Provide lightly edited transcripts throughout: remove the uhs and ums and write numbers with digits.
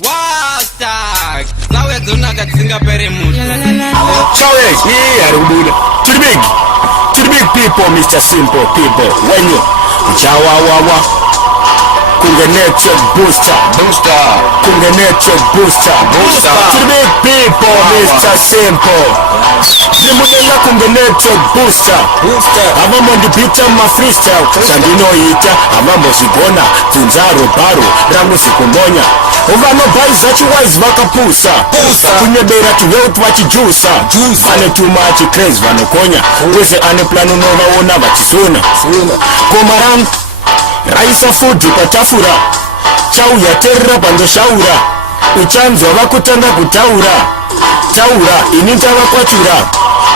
Wasta Zawe tunaka tsinga pere mutu Chawe, arudula. To the big people, Mr. Simple people. When you Jawa Kunga Network Booster. Kunga Network Booster. To the big people, Mr. Simple. Nimudela Kunga Network Booster. Avamo ndipita ma freestyle. Sandino ita, avamo zibona. Tunzaro baro, rangu sikumbonya. Uvano bai zachi wise vakapusa. Kunyebera kiweut vachijusa. Ane too much craze vanokonya. Weze ane plano nova ona vachisuna. Komarang Raisa food patafura. Chauya terra pando shaura. Uchanzwa vakutanga kutaura. Taura inita vakwachura.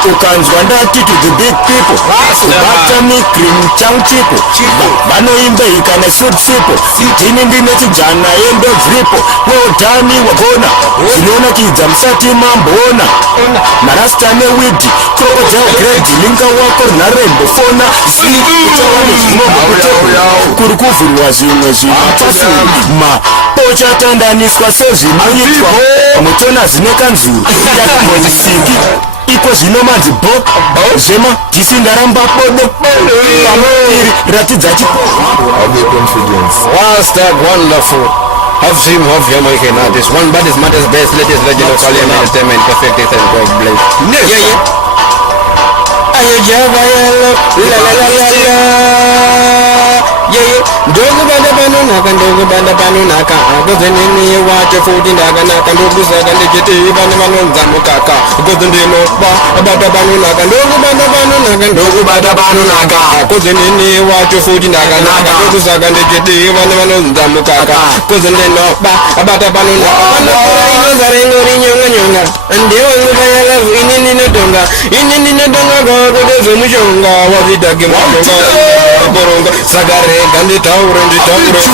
Ukanzwa ndati to the big people. Bata mi cream chang chipo. Bano imbe ikane suit sipo. Jini ndine chijana embe vripo. Wotani wakona. Zinona kijamsati mambona. Marasta ne widi. Kroko jao gredi linka wako na rembo fona. Uchawane jimobo kutepo. Kurukufuru wazimwe zimapasuri. Ma pocha tandaniswa sezi mayitwa. Mutona zineka nzuru. Yakumoni sigi. Iko zinomanzi bo zema tisindaramba bodo pamiri ratidza chipo Was that wonderful? Have him, have your American artist. One baddest, maddest, best, latest, legend of all entertainment, perfect, and God bless. Yeah. Ayo java yellow, la la la la la. Yeah. Dogo banda banu naka. Gozo nini wache futi naga naka. Dogo saga ndikiti banda banu zamu kaka. Gozo ndino banda banu naka. Dogo banda banu naka. Dogo banda banu naka. Gozo nini wache futi naga naka. Dogo saga ndikiti banda banu zamu kaka. Gozo ndino banda banu naka. Ino zarengo rinyonga nyonga. Ndewa nguba ya lavu ini nino donga gogo dezo mushonga. Wazidaki mushonga boronga. Sagare gandi taure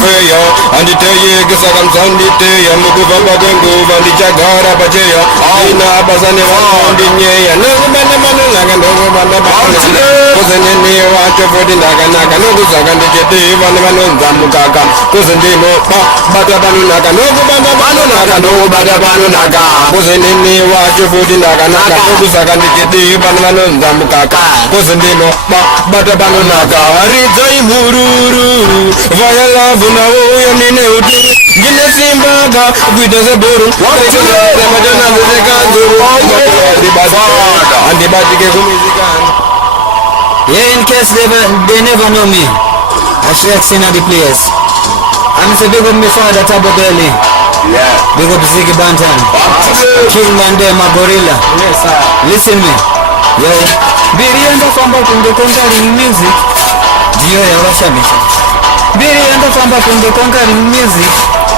feya. Andi teye gisaka msandite ya mukuvamba kwenguva ndichagara pacheya. Ina abasane wandi nyeya. Nogu banda banu naka. Ndogu banda banu naka. Kuzenene wacho foti naka. Nogu saka ndichete banda banu nzamukaka. Kuzendino bata banu naka. Nogu banda banu naka. Nogu banda banu naka. Kuzenene wacho foti naka. Nogu saka ndichete banda banu nzamukaka. Kuzendino bata banu naka. Arizai mururu vaya lavu na uyo nine uturu Gine simbaga Guida zaburu Ramadana muzikanzuru Andibati ke kumizikana. Yeah, in case they never know me, I should seen the players. I'm a big up my father Tabo Belly. Big up Ziggy Bantan. King Mandema Gorilla. Yes sir. Listen me. Yeah. Birienda kwamba kungekonquering music. Dio ya washamisha. Birienda kwamba kungekonquering music.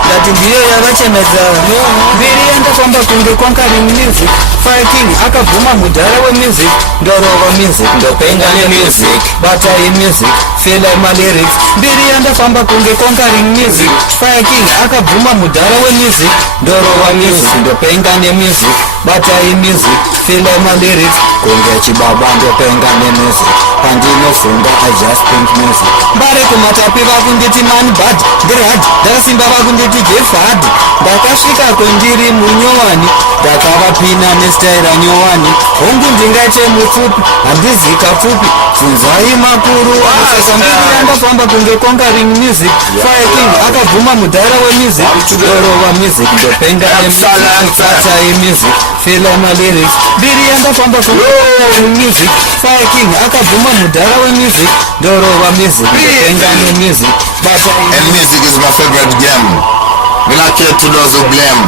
That ndio ya wachemeza. Birienda kwamba kungekonquering music. Fire King akavuma mudhara we music. Ndoro wa music. Ndopengane music. Bata in music. Feel like my lyrics. Birienda kwamba kungekonquering music. Fire King akavuma mudhara we music. Ndoro wa music. Ndopengane music. Bata in music. Feel like my lyrics. Kunge chibaba ndopengane music. Pandinofunga I just think music. Bare kumatapi vakunditi man bad. Grad. Dakasimba vakunditi jefad. Dakashika kondiri munyowani. Dakavapina nestaira nyowani. Hongu ndingache mufupi. Handizika fupi. Funzai makuru. Sasa mbirienda kwamba kungekonquering music. Fire King akavuma mudhara we music. Doro wa music. Ndopengane music. Bata in music. Feel like my lyrics. Birienda kwamba kungekonquering music. Fire King akavuma mudhara we music. Doro wa music. Ndopengane music. Bata in And music is my favorite game. We not care to those who blame.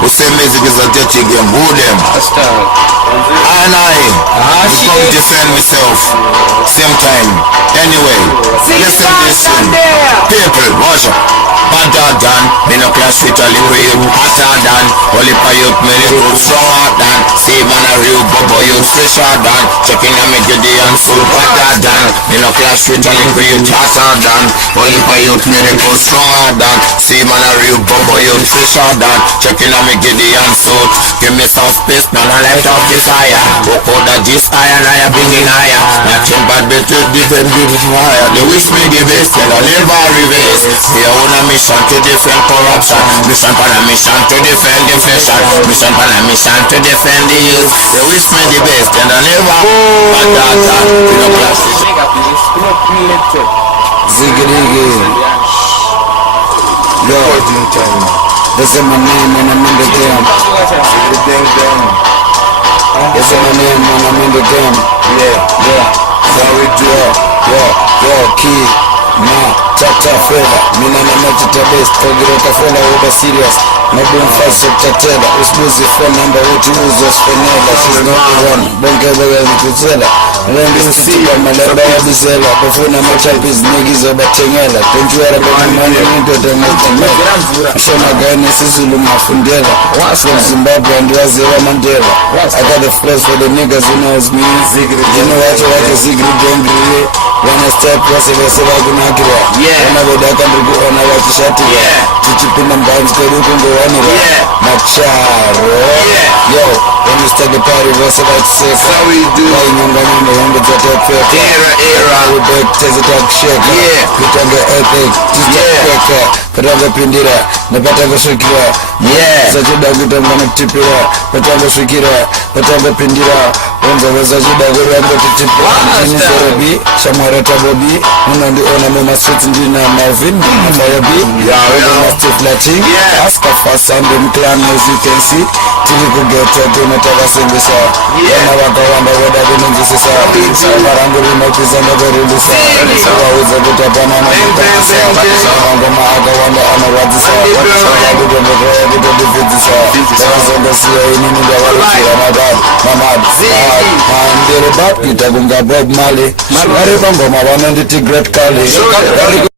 Who say music is a dirty game. Who them? I come defend myself. Same time. Anyway, listen. People, watch out. Better than, me no clash with a liquid. Hotter than, only for youth, me liquid. Stronger than, see man a real bubble youth. Fresher than, checking on me good and food. Better than, me no clash with a liquid. Hotter than, only for youth, me liquid. Stronger than, see man a real bubble youth. Fresher than, checking on me good and food. Give me some space, man I like to desire. Okoda desire na ya bringing higher. Nothing but better defend beautiful higher. They wish me the best and I never reverse. They own a mission to defend corruption. Mission for a mission to defend inflation. Mission for a mission to defend the youth. They wish me the best and I never but that Ziggy. Yo, this is my name and I'm in the game. This is my name and I'm in the game. Yeah. So we do yo, key. Tata fella, mina na majita best. Kagirota fella, uba serious. Mabun fast of Tatela. Usbuzi phone number, uti uzo spenela. She's not the one. Bonke baga mkuzela. Rendi usiba, malaba ya bizela. Pafuna machapis, nigizo batengela. Tenjuara bana mani, nito tengetemela. Shona gani, sisulu mafundela. From Zimbabwe and Wazewa Mandela. I got the flash for the niggas who knows me. You know what Zigri Dengri. When I step, waseva kunakira. When I go back and go on, I like to shut it. Chichipina mbams karuku ngo wanira. Macharo. Yo, when we start the party, waseva tuseka. so we do. Why nyonga nyonga zote pepe. Era. We back tezi tak shake. Kutanga epic. Tista patanga pindira. Napatanga shukira. Zajuda kutanga natipira. Patanga shukira. Patanga pindira. Wanza zajuda kuranga kutipira. Nini Shamarata Bobby, Unandi Oname Masut Ndina Marvin, Fire B, Steve Latin, Ask for Sunday Clan as you can see, till you could get to Donatava Singisa, Yanawaka Wanda, what I didn't just say, Maranguri Notice and never release, so I was a bit of banana, Aga Wanda on a Radisa, I did a bit of the Vidisa, there was on the CIA in the Mamad, and the Bob, Peter Bob Marley. Ngoma wananditi great kali